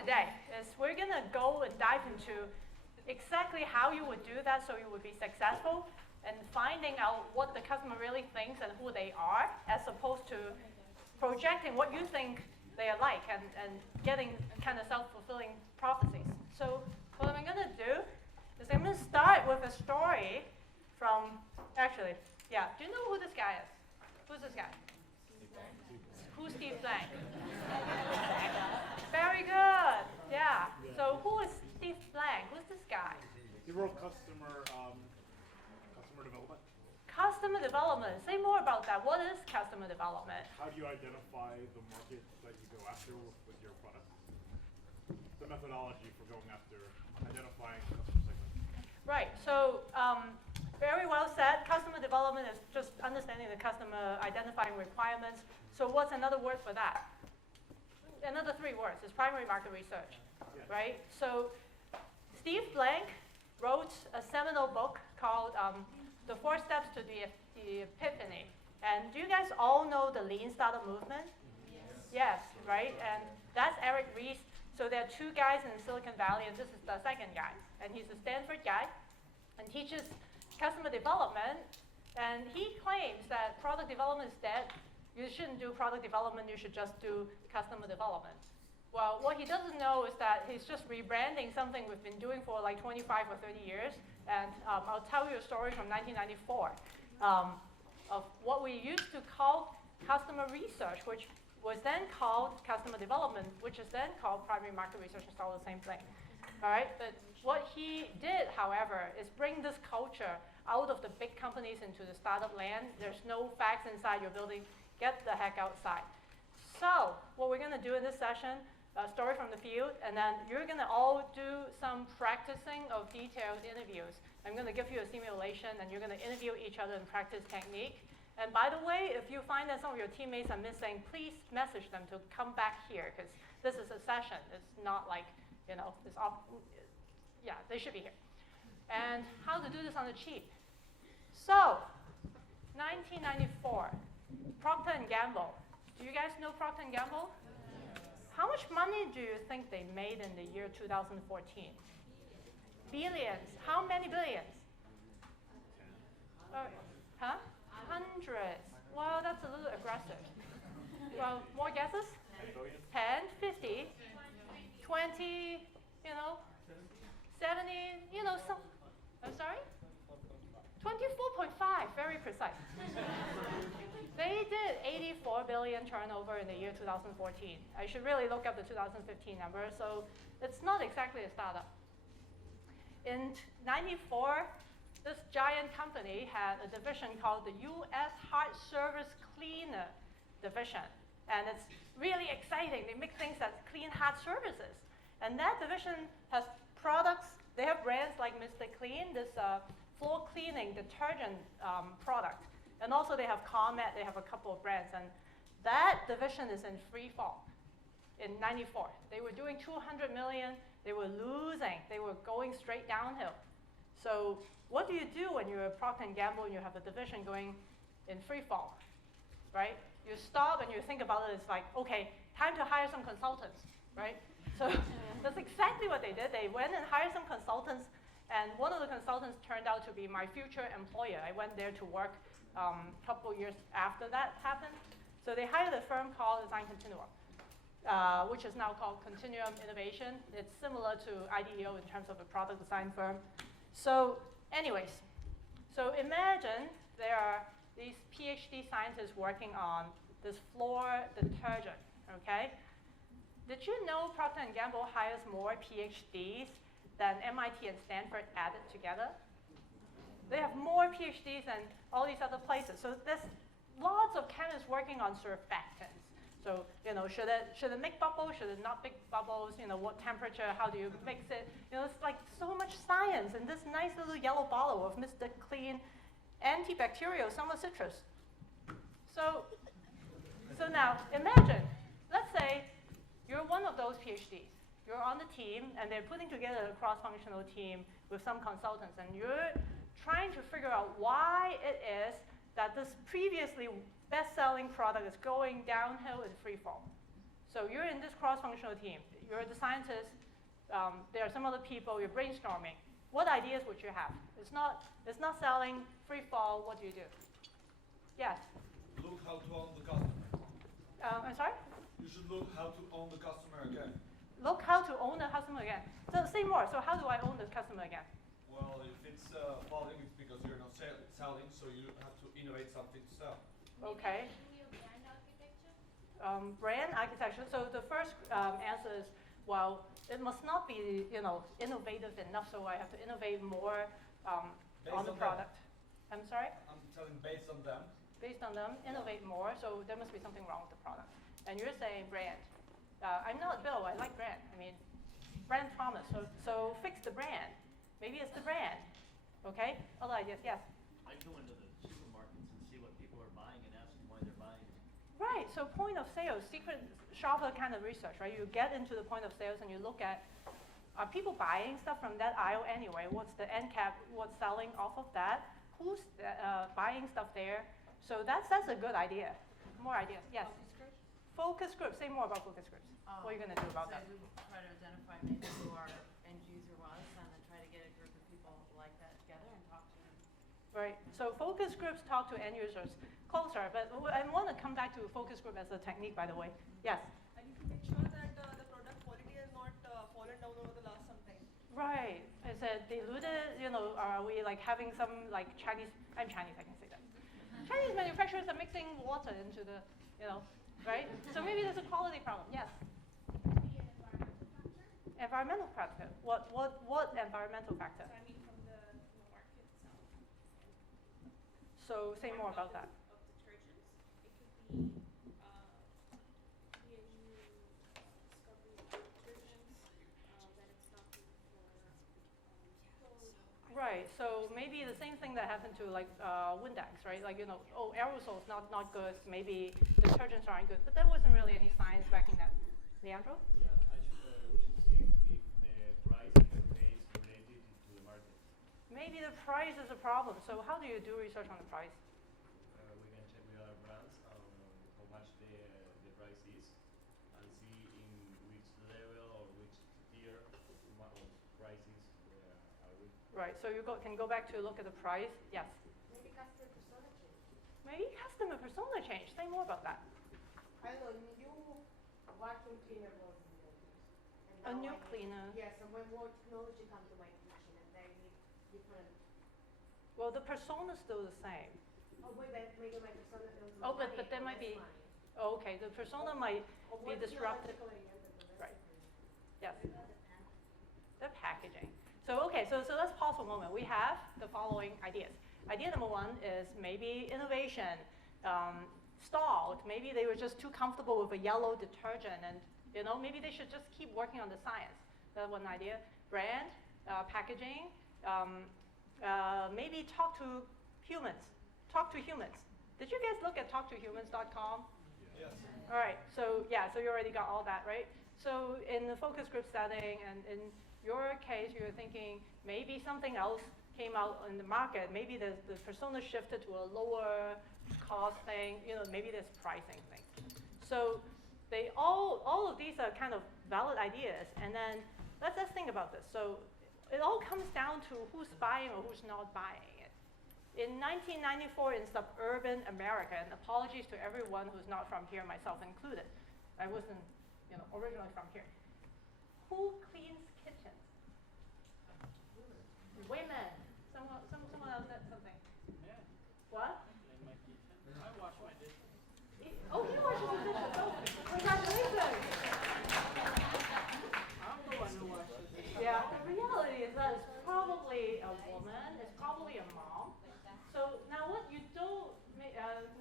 today is we're going to go and dive into exactly how you would do that so you would be successful and finding out what the customer really thinks and who they are, as opposed to projecting what you think they are like and getting kind of self-fulfilling prophecies. So what I'm going to do is I'm going to start with a story from, actually, yeah, do you know who this guy is? Who's this guy? Who's Steve Blank? Very good, yeah. So who is Steve Blank? Who's this guy? He wrote customer development. Customer development. Say more about that. What is customer development? How do you identify the market that you go after with your product? The methodology for going after identifying customer segments. Right. So very well said. Customer development is just understanding the customer, identifying requirements. So what's another word for that? Another 3 words. It's primary market research, right? So Steve Blank wrote a seminal book called The 4 Steps to the Epiphany. And do you guys all know the Lean Startup movement? Yes, right? And that's Eric Ries. So there are 2 guys in Silicon Valley, and this is the second guy. And he's a Stanford guy and teaches customer development. And he claims that product development is dead. You shouldn't do product development, you should just do customer development. Well, what he doesn't know is that he's just rebranding something we've been doing for like 25 or 30 years. And I'll tell you a story from 1994 of what we used to call customer research, which was then called customer development, which is then called primary market research. It's all the same thing. All right? But what he did, however, is bring this culture out of the big companies into the startup land. There's no facts inside your building. Get the heck outside. So what we're going to do in this session, a story from the field, and then you're going to all do some practicing of detailed interviews. I'm going to give you a simulation, and you're going to interview each other and practice technique. And by the way, if you find that some of your teammates are missing, please message them to come back here, because this is a session. It's not like, it's all, yeah, they should be here. And how to do this on the cheap. So, 1994, Procter Gamble. Do you guys know Procter Gamble? How much money do you think they made in the year 2014? Billions. How many billions? Hundreds. Well, that's a little aggressive. Well, more guesses? 10 billion? 10, 50, 20, 70, some. I'm sorry? 24.5, very precise. They did 84 billion turnover in the year 2014. I should really look up the 2015 number, so it's not exactly a startup. In 94, this giant company had a division called the U.S. Hard Surface Cleaner Division. And it's really exciting. They make things that clean hard surfaces. And that division has products. They have brands like Mr. Clean, this floor cleaning detergent product. And also they have Comet, they have a couple of brands. And that division is in free fall in 94. They were doing 200 million, they were losing, they were going straight downhill. So what do you do when you're a Procter Gamble and you have a division going in free fall, right? You stop and you think about it, it's like, okay, time to hire some consultants, right? So that's exactly what they did. They went and hired some consultants, and one of the consultants turned out to be my future employer. I went there to work a couple years after that happened. So they hired a firm called Design Continuum, which is now called Continuum Innovation. It's similar to IDEO in terms of a product design firm. So anyways, so imagine there are these PhD scientists working on this floor detergent, okay? Did you know Procter & Gamble hires more PhDs than MIT and Stanford added together? They have more PhDs than all these other places. So there's lots of chemists working on surfactants. So, should it make bubbles? Should it not make bubbles? What temperature? How do you mix it? It's like so much science in this nice little yellow bottle of Mr. Clean antibacterial summer citrus. So now imagine, let's say you're one of those PhDs. You're on the team, and they're putting together a cross-functional team with some consultants, and you're trying to figure out why it is that this previously best-selling product is going downhill in free fall. So you're in this cross-functional team. You're the scientist. There are some other people. You're brainstorming. What ideas would you have? It's not selling, free fall. What do you do? Yes? Look how to own the customer. I'm sorry? You should look how to own the customer again. Look how to own the customer again. So say more. So how do I own the customer again? Well, if it's falling, it's because you're not selling, so you have to innovate something to sell. Okay. New brand architecture? Brand architecture. So the first answer is, well, it must not be innovative enough. So I have to innovate more on the product. I'm sorry. I'm telling based on them. Based on them, innovate more. So there must be something wrong with the product. And you're saying brand. I'm not Bill. I like brand. I mean, brand promise. So fix the brand. Maybe it's the brand. Okay. Other ideas? Yes. I go into the supermarkets and see what people are buying and ask them why they're buying it. Right, so point of sale, secret shopper kind of research, right? You get into the point of sales and you look at, are people buying stuff from that aisle anyway? What's the end cap, what's selling off of that? Who's buying stuff there? So that's a good idea. More ideas, yes? Focus groups? Focus groups, say more about focus groups. What are you gonna do about that? So we try to identify maybe who our end user was and then try to get a group of people like that together and talk to them. Right, so focus groups talk to end users closer, but I want to come back to focus group as a technique, by the way. Yes? I need to make sure that the product quality has not fallen down over the last some time. Right, is it diluted, are we like having some like Chinese, I'm Chinese, I can say that. Chinese manufacturers are mixing water into the, right? So maybe there's a quality problem, yes? Maybe an environmental factor? Environmental factor, what environmental factor? So I mean from the market itself. So say more about that. Of detergents, it could be a new discovery of detergents that it's not good for clothes. Right, so maybe the same thing that happened to like Windex, right? Like, aerosols not good, maybe detergents aren't good, but there wasn't really any science backing that. Leandro? Yeah, we should see if the price is related to the market. Maybe the price is a problem, so how do you do research on the price? We can check with other brands on how much the price is and see in which level or which tier of prices are we. Right, so you can go back to look at the price, yes? Maybe customer persona change? Maybe customer persona change, say more about that. I don't know, new vacuum cleaner was introduced. A new cleaner. Yes, and when more technology come to my kitchen and they need different. Well, the persona is still the same. Oh, wait, that maybe my persona feels Oh, more but money there or might less be- money. Oh, okay, the persona might Or be more disrupted. technologically oriented, the Right. rest Yes. The packaging. So okay, so let's pause for a moment. We have the following ideas. Idea number one is maybe innovation stalled. Maybe they were just too comfortable with a yellow detergent, and maybe they should just keep working on the science. That's one idea. Brand, packaging. Maybe talk to humans. Talk to humans. Did you guys look at talktohumans.com? Yes. All right, so yeah, so you already got all that, right? So in the focus group setting, and in your case, you're thinking maybe something else came out in the market. Maybe the persona shifted to a lower cost thing. Maybe there's pricing thing. So they all of these are kind of valid ideas. And then let's think about this. So it all comes down to who's buying or who's not buying it. In 1994, in suburban America, and apologies to everyone who's not from here, myself included, I wasn't, originally from here. Who cleans kitchens? Women. Someone else said something. Yeah, What? in my kitchen. I wash my dishes. Oh, he washes the dishes. Oh, congratulations. I'm the one who washes the dishes. Yeah, the reality is that it's probably a woman, it's probably a mom. So now what you don't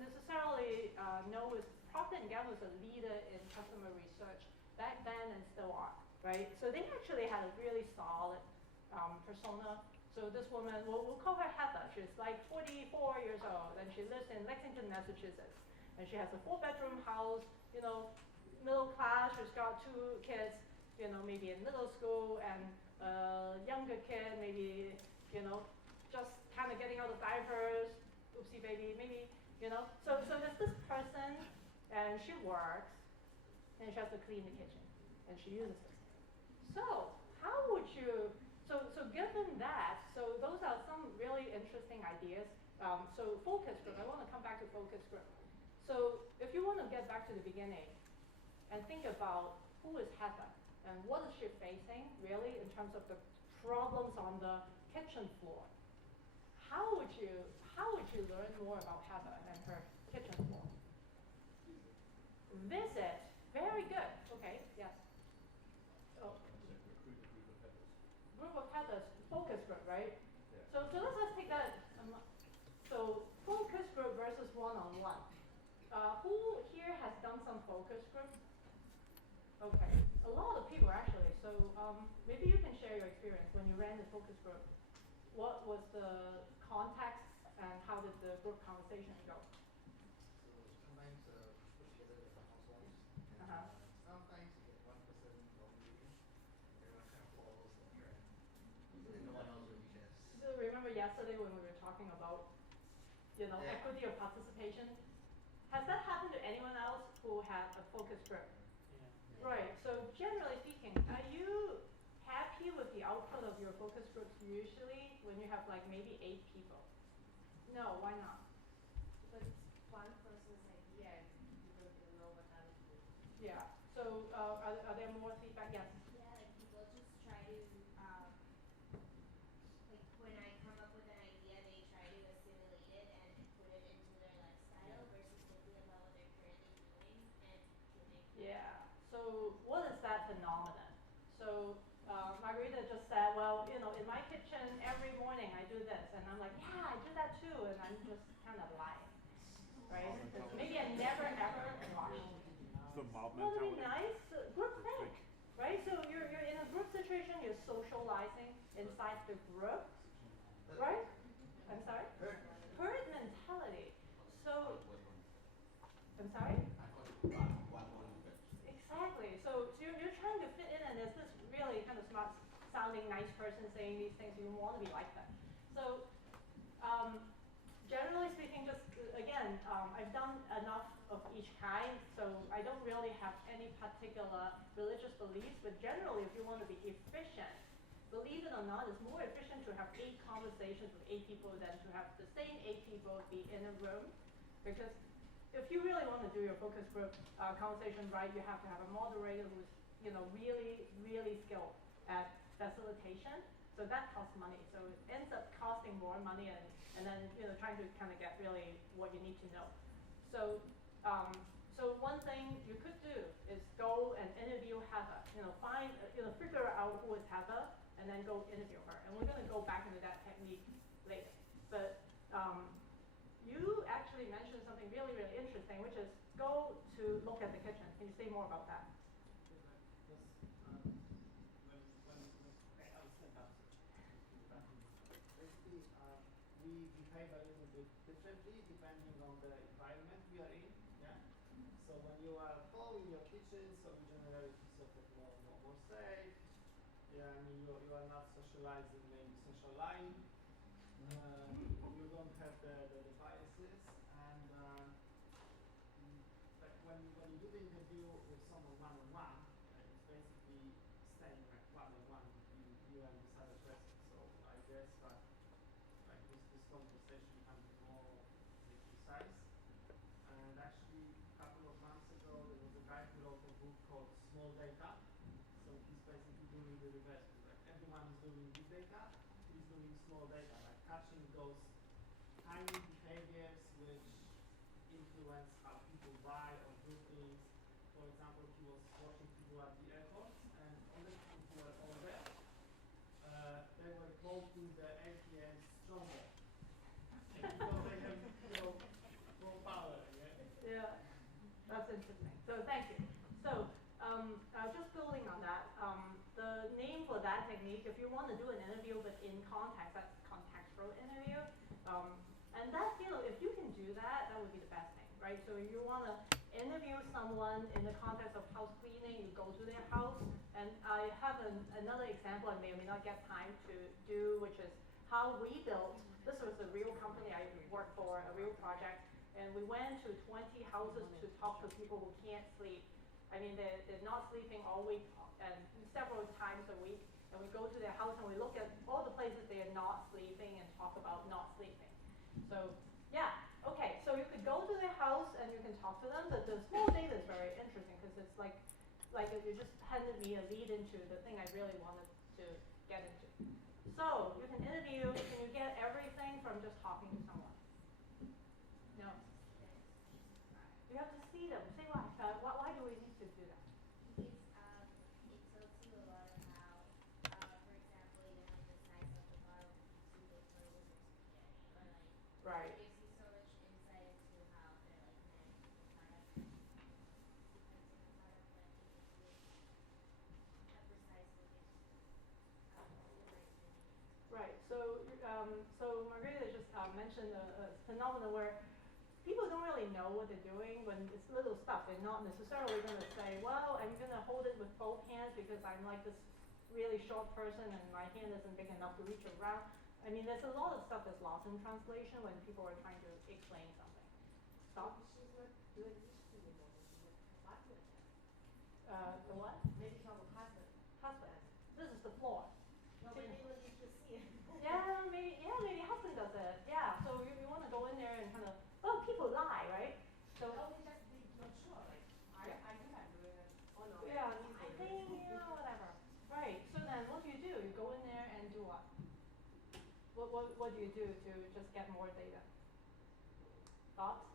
necessarily know is Procter Gamble is a leader in customer research back then and still are, right? So they actually had a really solid persona. So this woman, we'll call her Heather. She's like 44 years old, and she lives in Lexington, Massachusetts. And she has a 4-bedroom house, middle class. She's got 2 kids, maybe in middle school, and a younger kid, maybe, just kind of getting out of diapers, oopsie baby, maybe, So there's this person, and she works, and she has to clean the kitchen, and she uses this. So how would you, so given that, so those are some really interesting ideas. So focus group, I want to come back to focus group. So if you want to get back to the beginning and think about who is Heather and what is she facing really in terms of the problems on the kitchen floor, how would you learn more about Heather and her kitchen floor? Visit, very good, okay, yes. Oh. Group of Heathers, focus group, right? Yeah. So let's take that. So focus group versus one-on-one. Who here has done some focus group? Okay, a lot of people actually. So maybe you can share your experience when you ran the focus group. What was the context and how did the group conversation go? So sometimes put together with the housewives, and sometimes you get one person dominating, and everyone kind of follows the trend, and no one else really cares. So remember yesterday when we were talking about, Yeah. equity of participation? Has that happened to anyone else who had a focus group? Yeah. Right, so generally speaking, are you happy with the output of your focus groups usually when you have like maybe 8 people? No, why not? But it's one person's idea, and people don't know what others do. Yeah, so are there more feedback? Yes. Yeah, like people just try to, like when I come up with an idea, they try to assimilate it and put it into their lifestyle versus thinking about what they're currently doing and giving. Yeah, so what is that phenomenon? So Margarita just said, well, in my kitchen every morning I do this, and I'm like, yeah, I do that too, and I'm just kind of lying, right? Maybe I never ever watched. It's the mob Well, it'd mentality. be nice, group Or think, fake. right? So you're in a group situation, you're socializing inside the group, right? I'm sorry? Herd mentality. So, I'm sorry? Exactly. So you're trying to fit in, and there's this really kind of smart sounding nice person saying these things, you want to be like them. So generally speaking, just again, I've done enough of each kind, so I don't really have any particular religious beliefs, but generally if you want to be efficient, believe it or not, it's more efficient to have 8 conversations with 8 people than to have the same 8 people be in a room, because if you really want to do your focus group conversation right, you have to have a moderator who's really, really skilled at facilitation. So that costs money. So it ends up costing more money, and then trying to kind of get really what you need to know. So so one thing you could do is go and interview Heather. Find figure out who is Heather, and then go interview her. And we're going to go back into that technique later. But you actually mentioned something really, really interesting, which is go to look at the kitchen. Can you say more about that? Basically, we behave a little bit differently depending on the environment we are in. Yeah. So when you are at home in your kitchen, so you generally feel sort of more safe. Yeah, I mean you are not socializing, maybe social lying. You don't have the biases, and like when you do the interview with someone one-on-one, it's basically staying like one-on-one between you and this other person. So I guess that like this conversation can be more precise. And actually, a couple of months ago, there was a guy who wrote a book called Small Data. So he's basically doing the reverse. Like everyone is doing big data, he's doing small data, like catching those tiny behaviors which influence how people buy or do things. For example, he was watching people at the airports, and all the people who were older, they were voting the ATM stronger. Because they have more power, yeah? Yeah, that's interesting. So thank you. So just building on that, the name for that technique, if you want to do an interview but in context, that's contextual interview. And that, if you can do that, that would be the best thing, right? So if you want to interview someone in the context of house cleaning, you go to their house. And I have another example I may or may not get time to do, which is how we built, this was a real company I worked for, a real project, and we went to 20 houses to talk to people who can't sleep. I mean, they're not sleeping all week and several times a week. And we go to their house and we look at all the places they are not sleeping and talk about not sleeping. So yeah, okay, so you could go to their house and you can talk to them. The small data is very interesting because it's like you just handed me a lead into the thing I really wanted to get into. So you can interview, can you get everything from just talking to someone? No. You have to see them. Say why. Why do we need to do that? Because it tells you a lot of how, for example, even like the size of the bottle could be too big for a wizard's spaghetti, or like Right. it gives you so much insight into how they're like managing the product, and cleansing the product that it gives you a precise look into the right ingredients. Right. So Margarita just mentioned a phenomenon where people don't really know what they're doing when it's little stuff. They're not necessarily going to say, well, I'm going to hold it with both hands because I'm like this really short person and my hand isn't big enough to reach around. I mean, there's a lot of stuff that's lost in translation when people are trying to explain something. Stop. She's not doing this anymore. Her partner does. The what? Maybe it's our husband. Husband. This is the floor. No, maybe we need to see it. Yeah, maybe husband does it. Yeah, so you want to go in there and kind of, well, people lie, right? So Oh, we just be not sure. Like, Yeah. are you not doing it? Oh no. yeah, I think whatever. Right. So then, what do? You go in there and do what? What do you do to just get more data? Thoughts?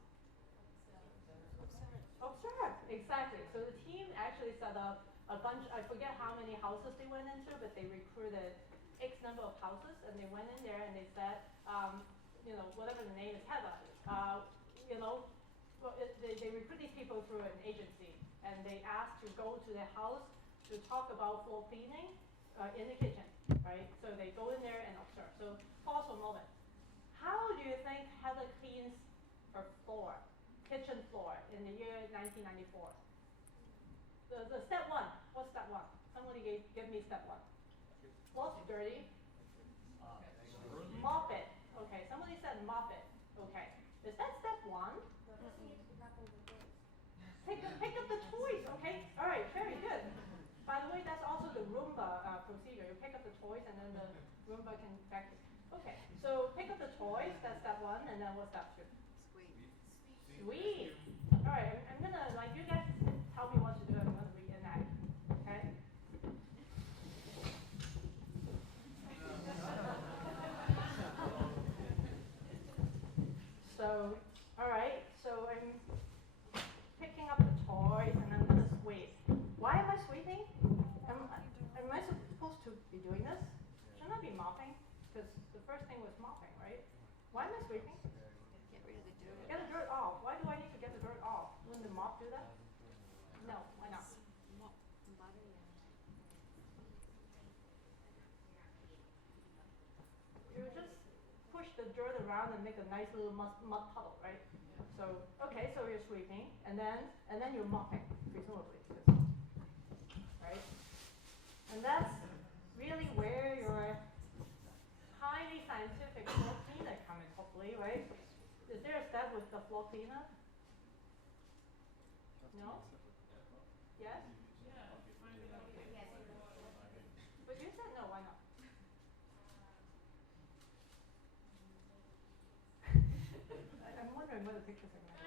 Observe. Exactly. So the team actually set up a bunch. I forget how many houses they went into, but they recruited X number of houses, and they went in there and they said, whatever the name is, Heather. They recruit these people through an agency, and they asked to go to their house to talk about floor cleaning in the kitchen, right? So they go in there and observe. So pause for a moment. How do you think Heather cleans her floor, kitchen floor, in the year 1994? The step one. What's step one? Somebody give me step one. Floor's dirty. Mop it. Okay, somebody said mop it. Okay. Is that step one? The first thing is to pick up all the things. Pick up the toys, okay? All right, very good. By the way, that's also the Roomba procedure. You pick up the toys and then the Roomba can vacuum. Okay, so pick up the toys, that's step one, and then what's step two? Sweep. All right, I'm gonna, you guys tell me what to do, I'm gonna reenact, okay? So, all right, so I'm picking up the toys and I'm gonna sweep. Why am I sweeping? Am I supposed to be doing this? Shouldn't I be mopping? Because the first thing was mopping, right? Why am I sweeping? Get rid of the dirt. Get the dirt off. Why do I need to get the dirt off? Wouldn't the mop do that? No, why not? You just push the dirt around and make a nice little mud puddle, right? So, okay, so you're sweeping, and then you're mopping, presumably, right? And that's really where your highly scientific floor cleaner come in, hopefully, right? Is there a step with the floor cleaner? No? Yes? But you said no, why not? I'm wondering what the pictures are going to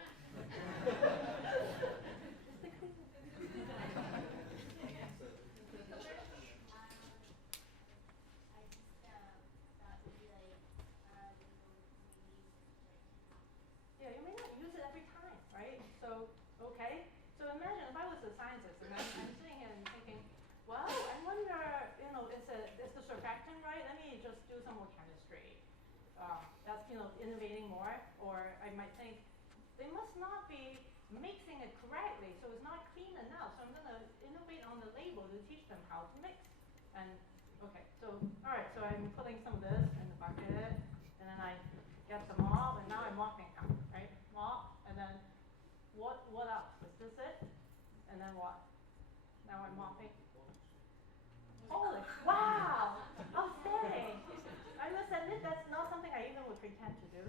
Yeah, you may not use it every time, right? So, okay. So imagine if I was a scientist and I'm sitting here and thinking, well, I wonder, is the surfactant right? Let me just do some more chemistry. That's, innovating more. Or I might think, they must not be mixing it correctly, so it's not clean enough. So I'm going to innovate on the label to teach them how to mix. And, okay, so, all right, so I'm putting some of this in the bucket, and then I get the mop, and now I'm mopping now, right? Mop, and then what else? Is this it? And then what? Now I'm mopping. Holy, wow! Outstanding! I must admit that's not something I even would pretend to do.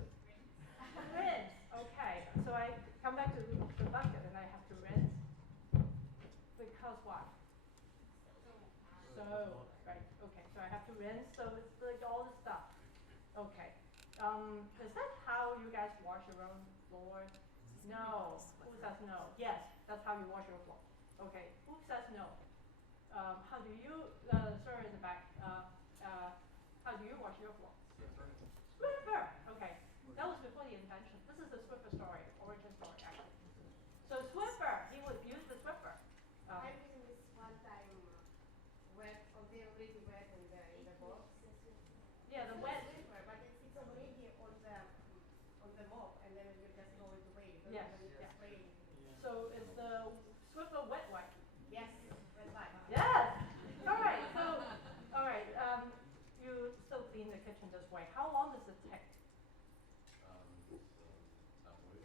Rinse. Okay, so I come back to the bucket and I have to rinse. So, right, okay, so I have to rinse, so it's like all this stuff. Okay. Is that how you guys wash your own floor? No. Who says no? Yes, that's how you wash your floor. Okay. Who says no? How do you, sir in the back, how do you wash your floor? Swiffer. Okay. That was before the invention. This is the Swiffer story, origin story, actually. So Swiffer, he would use the Swiffer. I'm using this one time wet, or they're really wet in the box. Yeah, the It's wet. Swiffer, but it's already on the mop, and then you're just going to wait. You don't Yes, even need to yeah. spray anything. So it's the Swiffer wet wipe. Yes, red light. Yes. All right. So, all right. You still clean the kitchen this way. How long does it take? Halfway.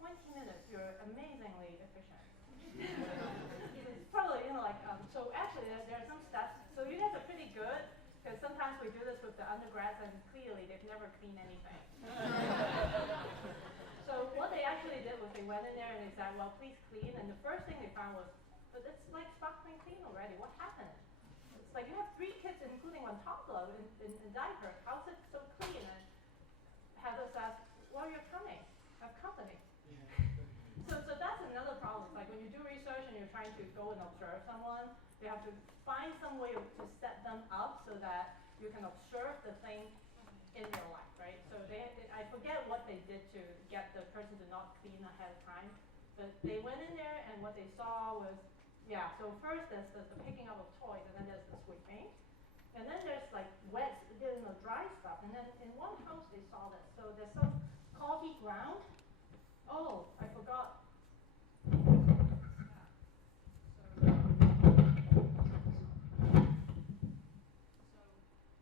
20 minutes. You're amazingly efficient. It's probably like so. Actually, there are some steps. So you guys are pretty good because sometimes we do this with the undergrads, and clearly they've never cleaned anything. So what they actually did was they went in there and they said, well, please clean. And the first thing they found was, but it's like sparkling clean already. What happened? It's like you have 3 kids, including one toddler, in diapers. How's it so clean? And Heather says, well, you're coming. Have company. So that's another problem. It's like when you do research and you're trying to go and observe someone, you have to find some way to set them up so that you can observe the thing in your life, right? So I forget what they did to get the person to not clean ahead of time, but they went in there and what they saw was, yeah, so first there's the picking up of toys, and then there's the sweeping, and then there's like wet, dry stuff, and then in one house they saw this. So there's some coffee ground. Oh, I forgot. So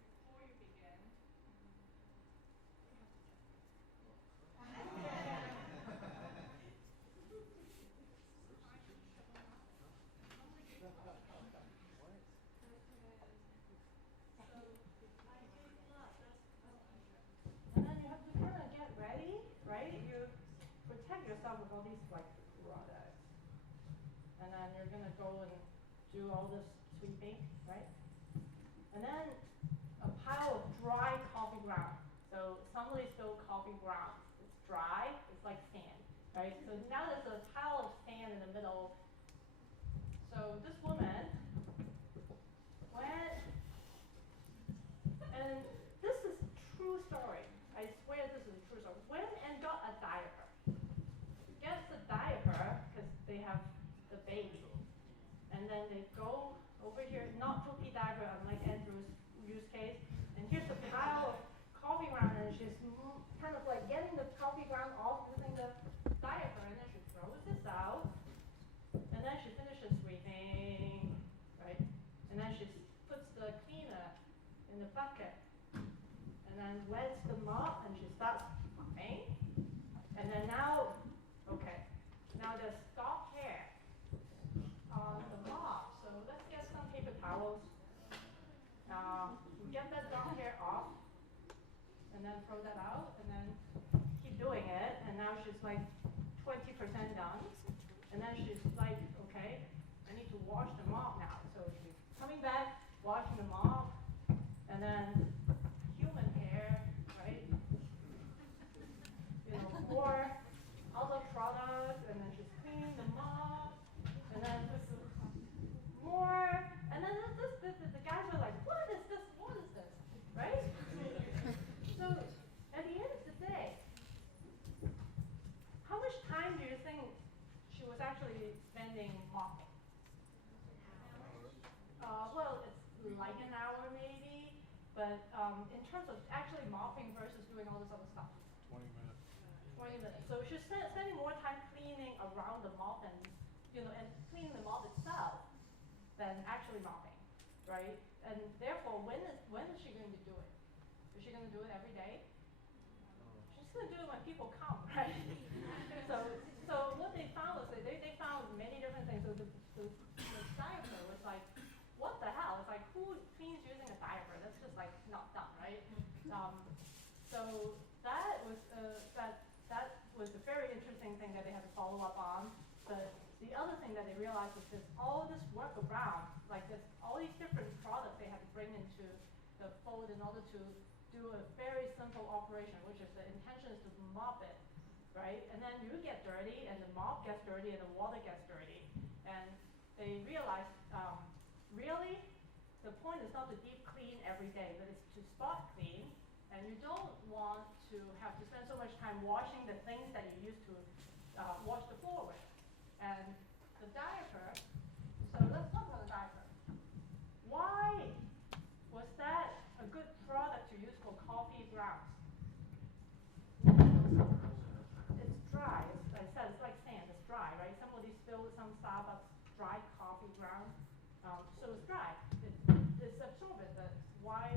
before you begin, and then you have to kind of get ready, right? You protect yourself with all these like products, and then you're gonna go and do all this sweeping, right? And then a pile of dry coffee ground. So somebody spilled coffee ground. It's dry. It's like sand, right? So now there's a pile of sand in the middle. So this woman went, and this is true story. I swear this is a true story. Went and got a diaper. Gets the diaper because they have the baby, and then they go over here, not poopy diaper, unlike Andrew's use case. And here's a pile of coffee ground, and she's kind of like getting the coffee ground off using the diaper, and then she throws this out, and then she finishes sweeping, right? And then she puts the cleaner in the bucket, and then wets the mop, and she starts mopping. And then now, okay, now there's stock hair on the mop, so let's get some paper towels. Get that dog hair off, and then throw that out, and then keep doing it. And now she's like 20% done, and then she's like, okay, I need to wash the mop now. So she's coming back, washing the mop, and then human hair, right? You know, more other products, and then she's cleaning the mop, and then more, and then the guys are like, what is this? What is this? Right? So at the end of the day, how much time do you think she was actually spending mopping? Well, it's like an hour maybe, but in terms of actually mopping versus doing all this other stuff. 20 minutes. 20 minutes. So she's spending more time cleaning around the mop and, and cleaning the mop itself than actually mopping, right? And therefore, when is she going to do it? Is she going to do it every day? She's going to do it when people come, right? so what they found was that they found many different things. So the diaper was like, what the hell? It's like, who cleans using a diaper? That's just like not done, right? So that was a very interesting thing that they had to follow up on. But The other thing that they realized is there's all this work around, like there's all these different products they have to bring into the fold in order to do a very simple operation, which is the intention is to mop it, right? And then you get dirty, and the mop gets dirty, and the water gets dirty. And they realized, really, the point is not to deep clean every day, but it's to spot clean. And you don't want to have to spend so much time washing the things that you used to wash the floor with. And the diaper, so let's talk about the diaper. Why was that a good product to use for coffee grounds? It's dry. I said it's like sand. It's dry, right? Somebody spilled some Starbucks dry coffee ground. So it's dry. It's absorbent. That's why